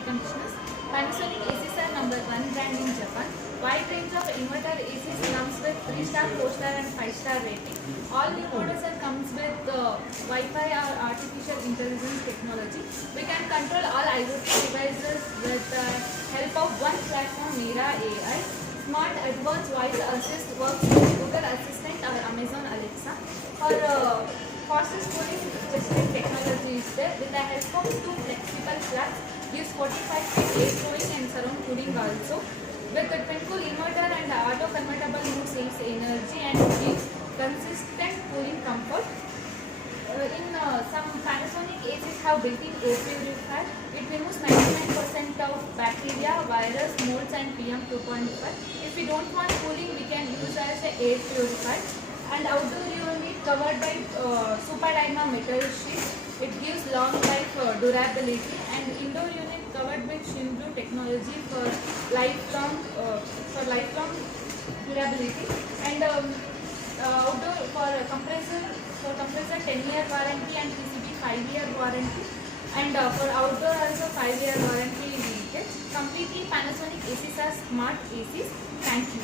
air conditioners. Panasonic ACs are #1 brand in Japan. Wide range of inverter ACs comes with 3-star, 4-star and 5-star rating. All new models comes with Wi-Fi or artificial intelligence technology. We can control all IoT devices with the help of one platform, nanoe-g. Smart advanced voice assist works with Google Assistant or Amazon Alexa. For fastest cooling specific technology is there. With the help of two flexible flaps, gives 45 feet air flowing and surround cooling also. With the twin cool inverter and auto convertible mode saves energy and gives consistent cooling comfort. Some Panasonic ACs have built-in air purifier. It removes 99% of bacteria, virus, molds and PM 2.5. If we don't want cooling, we can use as an air purifier. And outdoor unit covered by super dyna metal sheet. It gives long life durability. And indoor unit covered with Shinblu technology for lifelong durability. And outdoor for compressor 10-year warranty and PCB 5-year warranty. And for outdoor also 5-year warranty we get. Completely Panasonic ACs are smart ACs. Thank you.